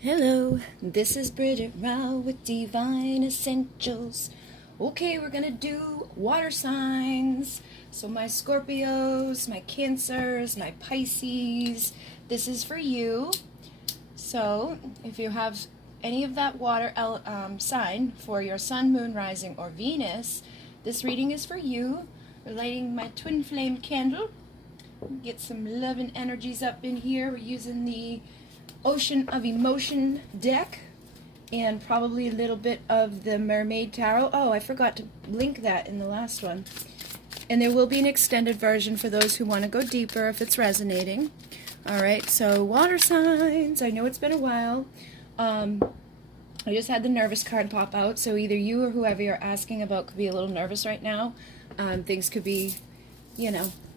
Hello, this is Bridget Rao with Divine Essentials. Okay, we're gonna do water signs. So my Scorpios, my Cancers, my Pisces, this is for you. So if you have any of that water sign for your Sun, Moon, Rising, or Venus, this reading is for you. We're lighting my twin flame candle. Get some love and energies up in here. We're using the Ocean of Emotion deck and probably a little bit of the Mermaid Tarot. Oh, I forgot to link that in the last one. And there will be an extended version for those who want to go deeper if it's resonating. Alright, so water signs. I know it's been a while. I just had the nervous card pop out, so either you or whoever you're asking about could be a little nervous right now. Things could be,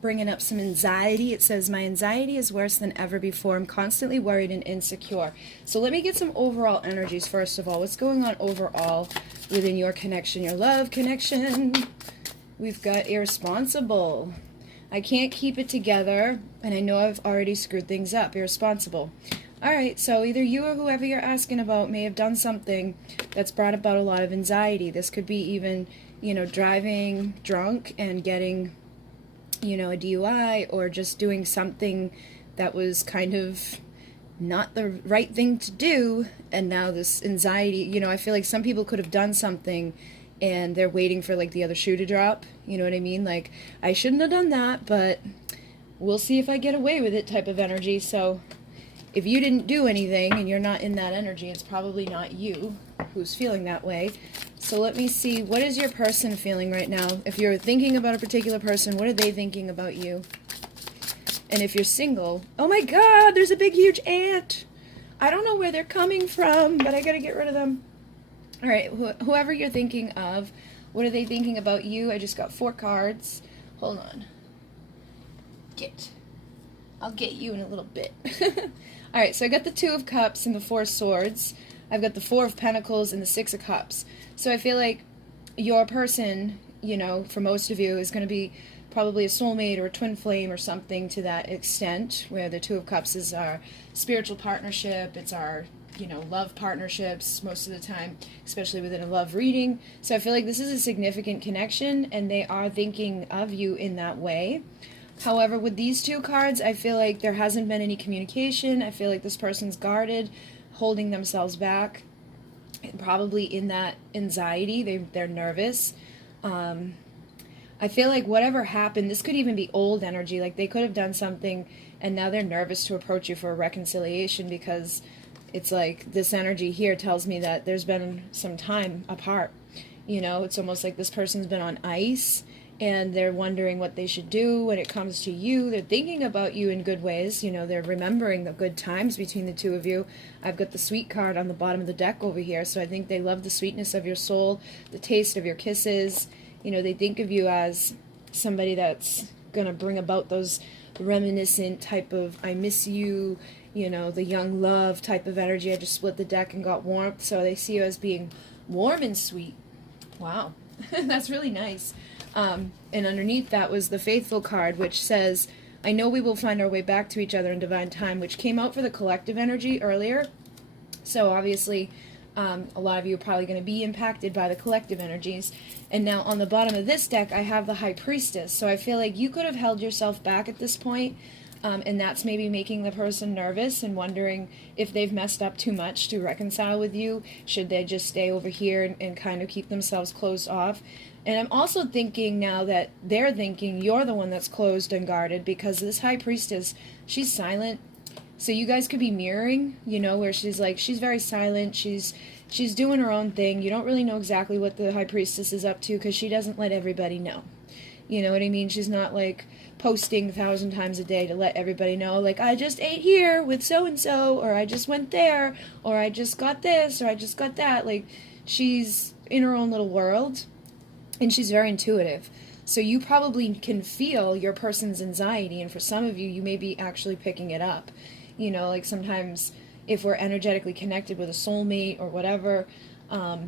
bringing up some anxiety. It says, my anxiety is worse than ever before. I'm constantly worried and insecure. So let me get some overall energies first of all. What's going on overall within your connection, your love connection? We've got irresponsible. I can't keep it together, and I know I've already screwed things up. Irresponsible. Alright, so either you or whoever you're asking about may have done something that's brought about a lot of anxiety. This could be even, driving drunk and getting a DUI, or just doing something that was kind of not the right thing to do, and now this anxiety, I feel like some people could have done something and they're waiting for like the other shoe to drop, you know what I mean? Like, I shouldn't have done that, but we'll see if I get away with it type of energy. So if you didn't do anything and you're not in that energy, it's probably not you who's feeling that way. So let me see, what is your person feeling right now? If you're thinking about a particular person, what are they thinking about you? And if you're single, oh my god, there's a big huge ant. I don't know where they're coming from, but I gotta get rid of them. Alright, whoever you're thinking of, what are they thinking about you? I just got 4 cards. Hold on. I'll get you in a little bit. Alright, so I got the 2 of Cups and the 4 Swords. I've got the 4 of Pentacles and the 6 of Cups. So I feel like your person, for most of you, is going to be probably a soulmate or a twin flame or something to that extent, where the 2 of Cups is our spiritual partnership, it's our, love partnerships most of the time, especially within a love reading. So I feel like this is a significant connection, and they are thinking of you in that way. However, with these 2 cards, I feel like there hasn't been any communication. I feel like this person's guarded, holding themselves back, probably in that anxiety. They're nervous. I feel like whatever happened, this could even be old energy. Like, they could have done something and now they're nervous to approach you for a reconciliation, because it's like this energy here tells me that there's been some time apart. It's almost like this person's been on ice and they're wondering what they should do when it comes to you. They're thinking about you in good ways. They're remembering the good times between the 2 of you. I've got the sweet card on the bottom of the deck over here, so I think they love the sweetness of your soul, the taste of your kisses. They think of you as somebody that's going to bring about those reminiscent type of I miss you, the young love type of energy. I just split the deck and got warmth, so they see you as being warm and sweet. Wow, that's really nice. And underneath that was the Faithful card, which says, I know we will find our way back to each other in divine time, which came out for the collective energy earlier. So obviously, a lot of you are probably going to be impacted by the collective energies. And now on the bottom of this deck, I have the High Priestess. So I feel like you could have held yourself back at this point, and that's maybe making the person nervous and wondering if they've messed up too much to reconcile with you. Should they just stay over here and kind of keep themselves closed off? And I'm also thinking now that they're thinking you're the one that's closed and guarded, because this High Priestess, she's silent. So you guys could be mirroring, where she's very silent, she's doing her own thing. You don't really know exactly what the High Priestess is up to, because she doesn't let everybody know. You know what I mean? She's not like posting 1,000 times a day to let everybody know, like, I just ate here with so-and-so, or I just went there, or I just got this, or I just got that. Like, she's in her own little world, and she's very intuitive. So you probably can feel your person's anxiety, and for some of you, you may be actually picking it up. Like sometimes if we're energetically connected with a soulmate or whatever, a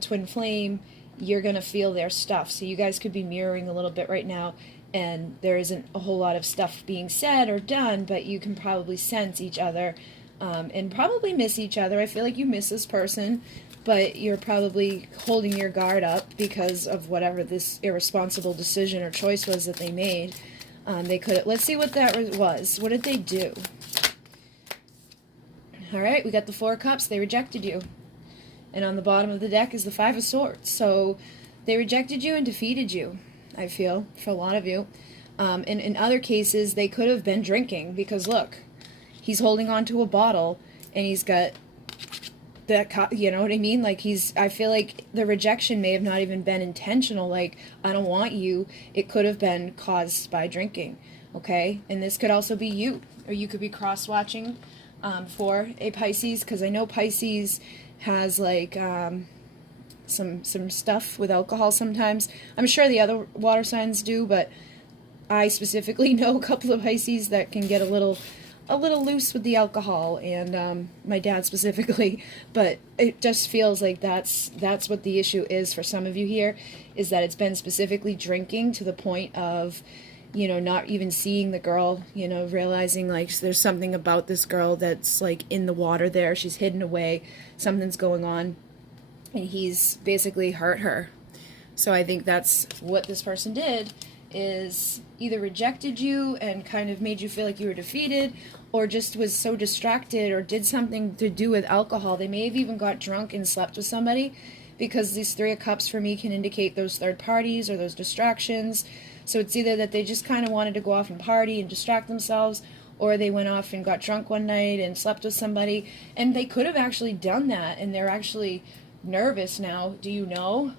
twin flame, you're going to feel their stuff. So you guys could be mirroring a little bit right now, and there isn't a whole lot of stuff being said or done, but you can probably sense each other and probably miss each other. I feel like you miss this person, but you're probably holding your guard up because of whatever this irresponsible decision or choice was that they made. They could. Let's see what that was. What did they do? All right, we got the Four of Cups. They rejected you. And on the bottom of the deck is the Five of Swords. So they rejected you and defeated you, I feel, for a lot of you. And in other cases, they could have been drinking because, look, he's holding on to a bottle and he's got that, you know what I mean? Like I feel like the rejection may have not even been intentional. Like, I don't want you. It could have been caused by drinking, okay? And this could also be you, or you could be cross-watching for a Pisces, because I know Pisces has like some stuff with alcohol sometimes. I'm sure the other water signs do, but I specifically know a couple of Pisces that can get a little loose with the alcohol, and my dad specifically. But it just feels like that's what the issue is for some of you here, is that it's been specifically drinking to the point of, you know, not even seeing the girl, you know, realizing like there's something about this girl that's like in the water there. She's hidden away. Something's going on. And he's basically hurt her. So I think that's what this person did, is either rejected you and kind of made you feel like you were defeated, or just was so distracted or did something to do with alcohol. They may have even got drunk and slept with somebody, because these Three of Cups for me can indicate those third parties or those distractions. So it's either that they just kind of wanted to go off and party and distract themselves, or they went off and got drunk one night and slept with somebody. And they could have actually done that, and they're actually nervous now. Do you know?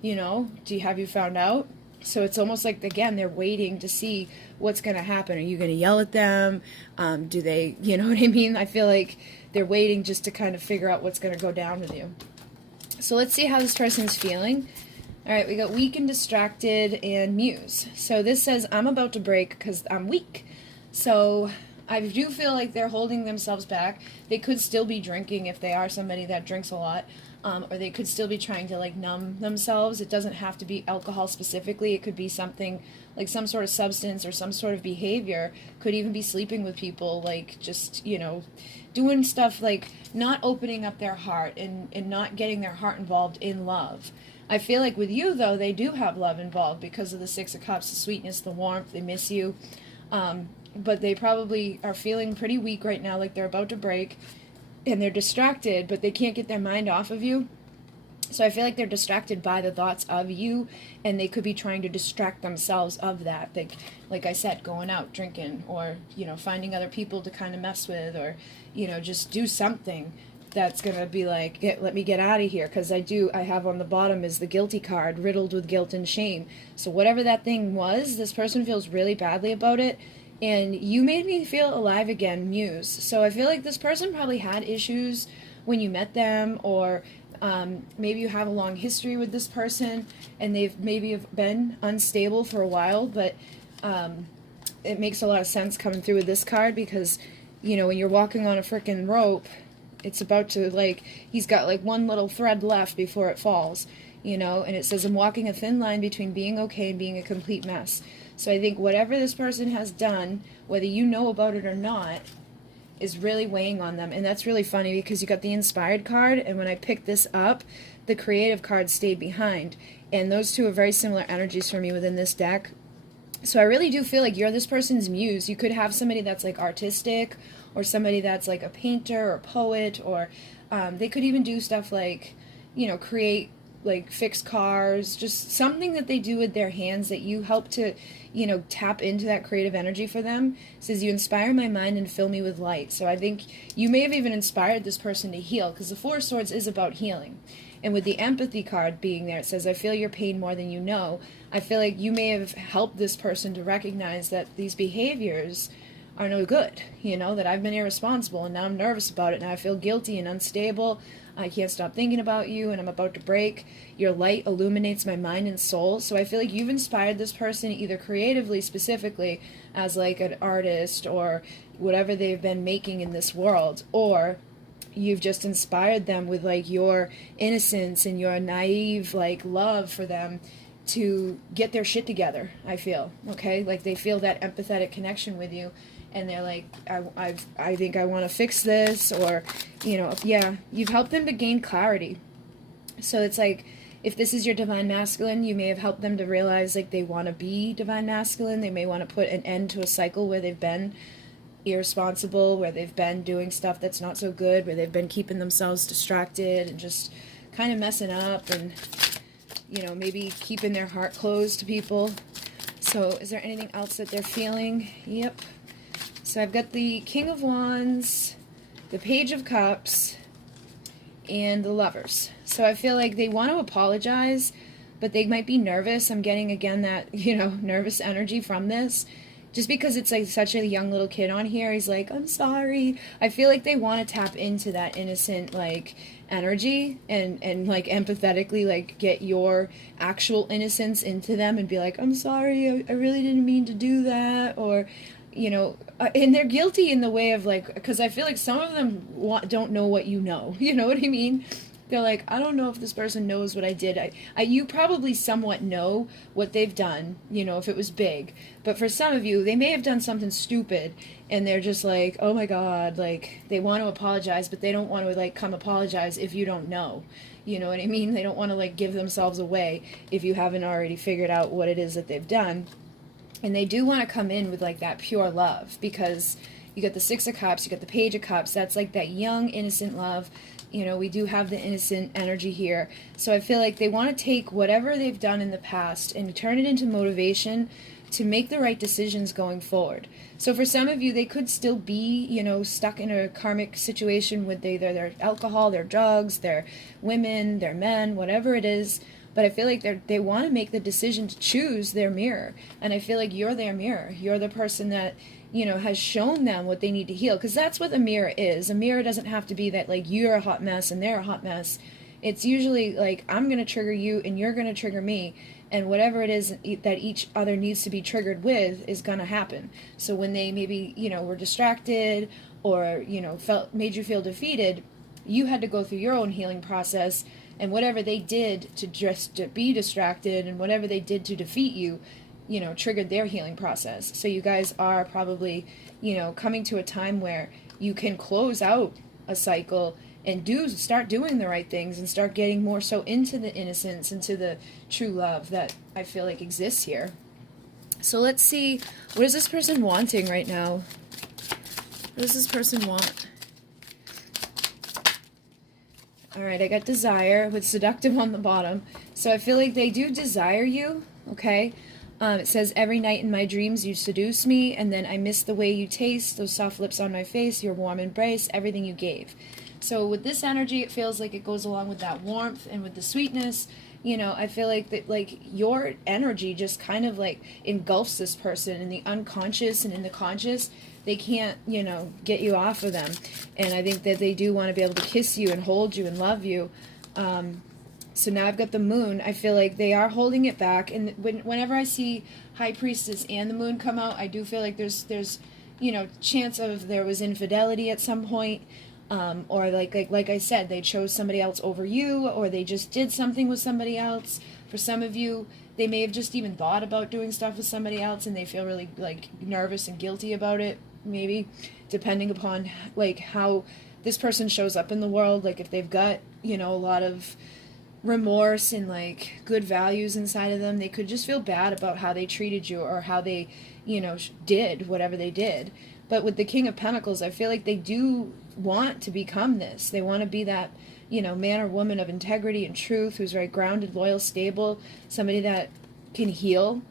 You know? Have you found out? So it's almost like, again, they're waiting to see what's going to happen. Are you going to yell at them? Do they, you know what I mean? I feel like they're waiting just to kind of figure out what's going to go down with you. So let's see how this person's feeling. All right, we got weak and distracted and muse. So this says, I'm about to break because I'm weak. So I do feel like they're holding themselves back. They could still be drinking if they are somebody that drinks a lot. Or they could still be trying to like numb themselves. It doesn't have to be alcohol specifically. It could be something like some sort of substance or some sort of behavior. Could even be sleeping with people, like just, you know, doing stuff like not opening up their heart and not getting their heart involved in love. I feel like with you, though, they do have love involved because of the Six of Cups, the sweetness, the warmth. They miss you. But they probably are feeling pretty weak right now, like they're about to break. And they're distracted, but they can't get their mind off of you. So I feel like they're distracted by the thoughts of you, and they could be trying to distract themselves of that. Like I said, going out, drinking, or, you know, finding other people to kind of mess with, or, you know, just do something that's going to be like, let me get out of here. Because I have on the bottom is the guilty card, riddled with guilt and shame. So whatever that thing was, this person feels really badly about it. And you made me feel alive again, Muse. So I feel like this person probably had issues when you met them, or maybe you have a long history with this person, and they've maybe have been unstable for a while, but it makes a lot of sense coming through with this card, because, you know, when you're walking on a freaking rope, it's about to, like, he's got, like, one little thread left before it falls, you know, and it says, I'm walking a thin line between being okay and being a complete mess. So I think whatever this person has done, whether you know about it or not, is really weighing on them. And that's really funny, because you got the Inspired card, and when I picked this up, the Creative card stayed behind. And those two are very similar energies for me within this deck. So I really do feel like you're this person's muse. You could have somebody that's like artistic, or somebody that's like a painter or poet, or they could even do stuff like, you know, create, like, fix cars, just something that they do with their hands that you help to, you know, tap into that creative energy for them. It says, you inspire my mind and fill me with light. So I think you may have even inspired this person to heal, because the Four of Swords is about healing. And with the empathy card being there, it says, I feel your pain more than you know. I feel like you may have helped this person to recognize that these behaviors are no good, you know, that I've been irresponsible, and now I'm nervous about it, and I feel guilty and unstable. I can't stop thinking about you, and I'm about to break. Your light illuminates my mind and soul. So I feel like you've inspired this person either creatively, specifically, as like an artist or whatever they've been making in this world, or you've just inspired them with like your innocence and your naive like love for them to get their shit together, I feel, okay? Like they feel that empathetic connection with you, and they're like, I think I want to fix this, or, you know, yeah, you've helped them to gain clarity. So it's like, if this is your divine masculine, you may have helped them to realize, like, they want to be divine masculine. They may want to put an end to a cycle where they've been irresponsible, where they've been doing stuff that's not so good, where they've been keeping themselves distracted and just kind of messing up, and, you know, maybe keeping their heart closed to people. So is there anything else that they're feeling? Yep. So I've got the King of Wands, the Page of Cups, and the Lovers. So I feel like they want to apologize, but they might be nervous. I'm getting, again, that, you know, nervous energy from this. Just because it's like such a young little kid on here, he's like, I'm sorry. I feel like they want to tap into that innocent, like, energy and like empathetically, like, get your actual innocence into them and be like, I'm sorry, I really didn't mean to do that, or, you know, and they're guilty in the way of, like, because I feel like some of them don't know what you know. You know what I mean? They're like, I don't know if this person knows what I did. You probably somewhat know what they've done, you know, if it was big. But for some of you, they may have done something stupid, and they're just like, oh my God, like, they want to apologize, but they don't want to, like, come apologize if you don't know. You know what I mean? They don't want to, like, give themselves away if you haven't already figured out what it is that they've done. And they do want to come in with, like, that pure love, because you got the Six of Cups, you got the Page of Cups. That's like that young, innocent love. You know, we do have the innocent energy here. So I feel like they want to take whatever they've done in the past and turn it into motivation to make the right decisions going forward. So for some of you, they could still be, you know, stuck in a karmic situation with either their alcohol, their drugs, their women, their men, whatever it is. But I feel like they want to make the decision to choose their mirror. And I feel like you're their mirror. You're the person that, you know, has shown them what they need to heal. Because that's what a mirror is. A mirror doesn't have to be that, like, you're a hot mess and they're a hot mess. It's usually, like, I'm going to trigger you and you're going to trigger me. And whatever it is that each other needs to be triggered with is going to happen. So when they maybe, you know, were distracted or, you know, made you feel defeated, you had to go through your own healing process. And whatever they did to be distracted and whatever they did to defeat you, you know, triggered their healing process. So you guys are probably, you know, coming to a time where you can close out a cycle and start doing the right things and start getting more so into the innocence, into the true love that I feel like exists here. So let's see, what is this person wanting right now? What does this person want? Alright, I got desire with seductive on the bottom. So I feel like they do desire you, okay? It says, every night in my dreams you seduce me, and then I miss the way you taste, those soft lips on my face, your warm embrace, everything you gave. So with this energy, it feels like it goes along with that warmth and with the sweetness. You know, I feel like that, like, your energy just kind of, like, engulfs this person in the unconscious and in the conscious. They can't, you know, get you off of them. And I think that they do want to be able to kiss you and hold you and love you. So now I've got the moon. I feel like they are holding it back. And whenever I see High Priestess and the moon come out, I do feel like there's you know, chance of there was infidelity at some point. Or like I said, they chose somebody else over you, or they just did something with somebody else. For some of you, they may have just even thought about doing stuff with somebody else and they feel really, like, nervous and guilty about it, maybe, depending upon, like, how this person shows up in the world. Like, if they've got, you know, a lot of remorse and, like, good values inside of them, they could just feel bad about how they treated you or how they, you know, did whatever they did. But with the King of Pentacles, I feel like they do want to become this. They want to be that, you know, man or woman of integrity and truth, who's very grounded, loyal, stable, somebody that can heal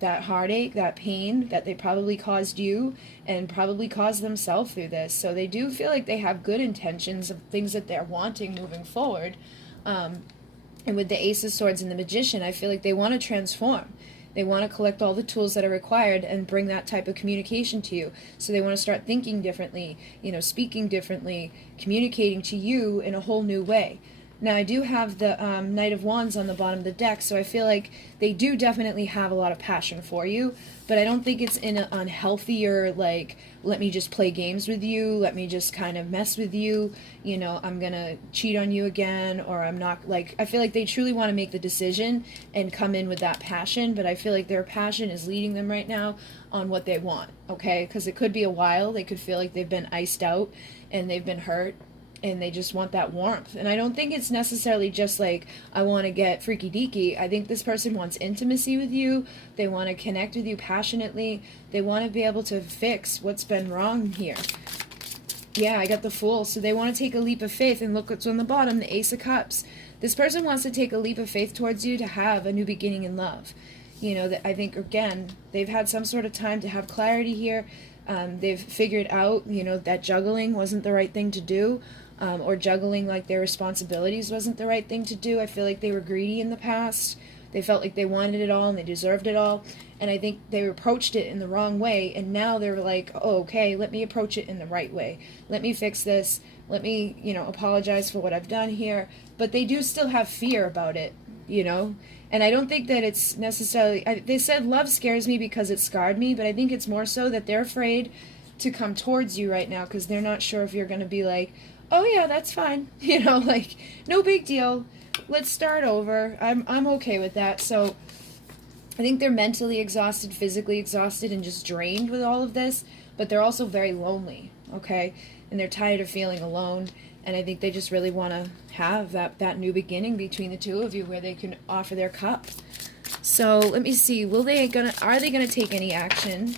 that heartache, that pain that they probably caused you and probably caused themselves through this. So they do feel like they have good intentions of things that they're wanting moving forward. And with the Ace of Swords and the Magician, I feel like they want to transform. They want to collect all the tools that are required and bring that type of communication to you. So they want to start thinking differently, you know, speaking differently, communicating to you in a whole new way. Now, I do have the Knight of Wands on the bottom of the deck, so I feel like they do definitely have a lot of passion for you, but I don't think it's in an unhealthy or, like, let me just play games with you, let me just kind of mess with you, you know, I'm gonna cheat on you again, or I'm not, like, I feel like they truly want to make the decision and come in with that passion, but I feel like their passion is leading them right now on what they want, okay? Because it could be a while, they could feel like they've been iced out and they've been hurt, and they just want that warmth. And I don't think it's necessarily just like, I want to get freaky deaky. I think this person wants intimacy with you. They want to connect with you passionately. They want to be able to fix what's been wrong here. Yeah, I got the Fool. So they want to take a leap of faith, and look what's on the bottom, the Ace of Cups. This person wants to take a leap of faith towards you to have a new beginning in love. You know, that I think, again, they've had some sort of time to have clarity here. They've figured out, you know, that juggling wasn't the right thing to do. Or juggling like their responsibilities wasn't the right thing to do. I feel like they were greedy in the past. They felt like they wanted it all and they deserved it all. And I think they approached it in the wrong way. And now they're like, oh, okay, let me approach it in the right way. Let me fix this. Let me, you know, apologize for what I've done here. But they do still have fear about it, you know. And I don't think that it's necessarily, they said love scares me because it scarred me. But I think it's more so that they're afraid to come towards you right now because they're not sure if you're going to be like, oh yeah, that's fine. You know, like, no big deal. Let's start over. I'm okay with that. So I think they're mentally exhausted, physically exhausted, and just drained with all of this. But they're also very lonely, okay? And they're tired of feeling alone. And I think they just really want to have that new beginning between the two of you where they can offer their cup. So let me see. Are they gonna take any action?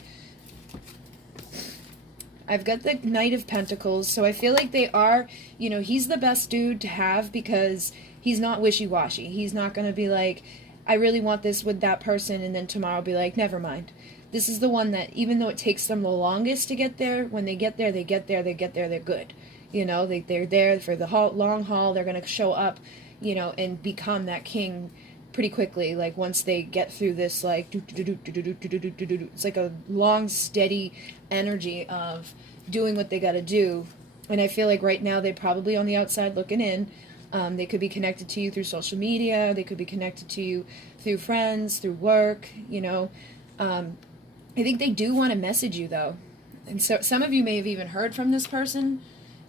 I've got the Knight of Pentacles, so I feel like they are, you know, he's the best dude to have because he's not wishy-washy. He's not going to be like, I really want this with that person, and then tomorrow be like, never mind. This is the one that, even though it takes them the longest to get there, when they get there, they're good. You know, they're there for the long haul. They're going to show up, you know, and become that king pretty quickly. Like, once they get through this, like, it's like a long, steady energy of doing what they got to do. And I feel like right now they're probably on the outside looking in. They could be connected to you through social media. They could be connected to you through friends, through work, you know. I think they do want to message you, though. And so some of you may have even heard from this person,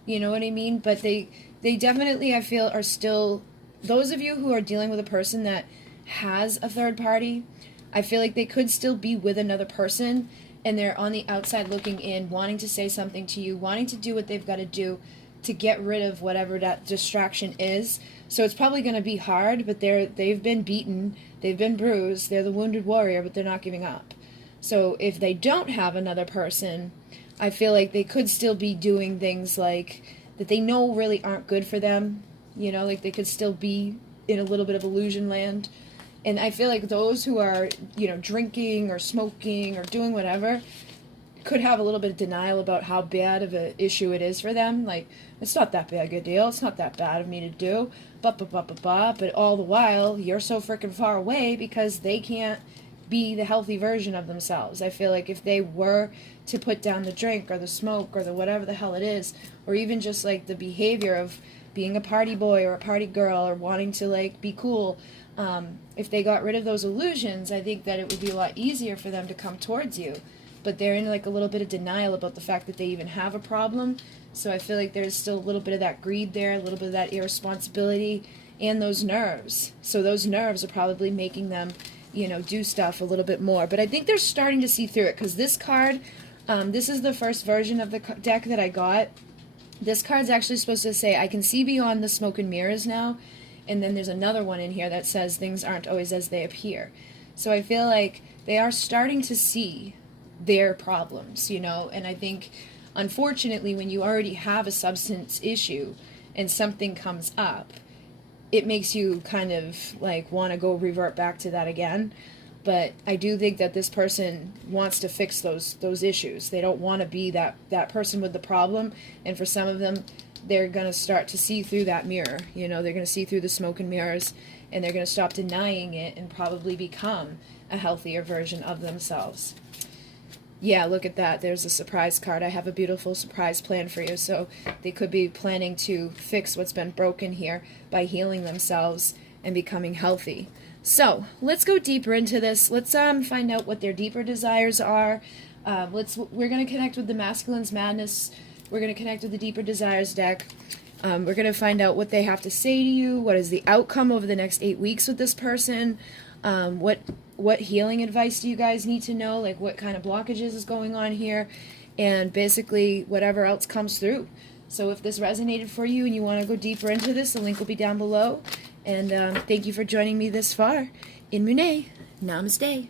you know what I mean? But they definitely, I feel, are still, those of you who are dealing with a person that has a third party, I feel like they could still be with another person, and they're on the outside looking in, wanting to say something to you, wanting to do what they've got to do to get rid of whatever that distraction is. So it's probably going to be hard, but they've been beaten, they've been bruised, they're the wounded warrior, but they're not giving up. So if they don't have another person, I feel like they could still be doing things like that they know really aren't good for them, you know, like they could still be in a little bit of illusion land. And I feel like those who are, you know, drinking or smoking or doing whatever could have a little bit of denial about how bad of an issue it is for them. Like, it's not that big a deal. It's not that bad of me to do. But all the while, you're so freaking far away because they can't be the healthy version of themselves. I feel like if they were to put down the drink or the smoke or the whatever the hell it is, or even just like the behavior of being a party boy or a party girl or wanting to like be cool, if they got rid of those illusions, I think that it would be a lot easier for them to come towards you. But they're in like a little bit of denial about the fact that they even have a problem. So I feel like there's still a little bit of that greed there, a little bit of that irresponsibility, and those nerves. So those nerves are probably making them, you know, do stuff a little bit more. But I think they're starting to see through it, because this card, this is the first version of the deck that I got. This card's actually supposed to say, I can see beyond the smoke and mirrors now. And then there's another one in here that says things aren't always as they appear. So I feel like they are starting to see their problems, you know. And I think, unfortunately, when you already have a substance issue and something comes up, it makes you kind of like want to go revert back to that again. But I do think that this person wants to fix those issues. They don't want to be that person with the problem. And for some of them, they're going to start to see through that mirror. You know, they're going to see through the smoke and mirrors, and they're going to stop denying it and probably become a healthier version of themselves. Yeah, look at that. There's a surprise card. I have a beautiful surprise plan for you. So they could be planning to fix what's been broken here by healing themselves and becoming healthy. So let's go deeper into this. Let's find out what their deeper desires are. We're going to connect with the Masculine's Madness. We're going to connect with the Deeper Desires deck. We're going to find out what they have to say to you. What is the outcome over the next 8 weeks with this person? What healing advice do you guys need to know? Like what kind of blockages is going on here? And basically whatever else comes through. So if this resonated for you and you want to go deeper into this, the link will be down below. And thank you for joining me this far in Monet. Namaste.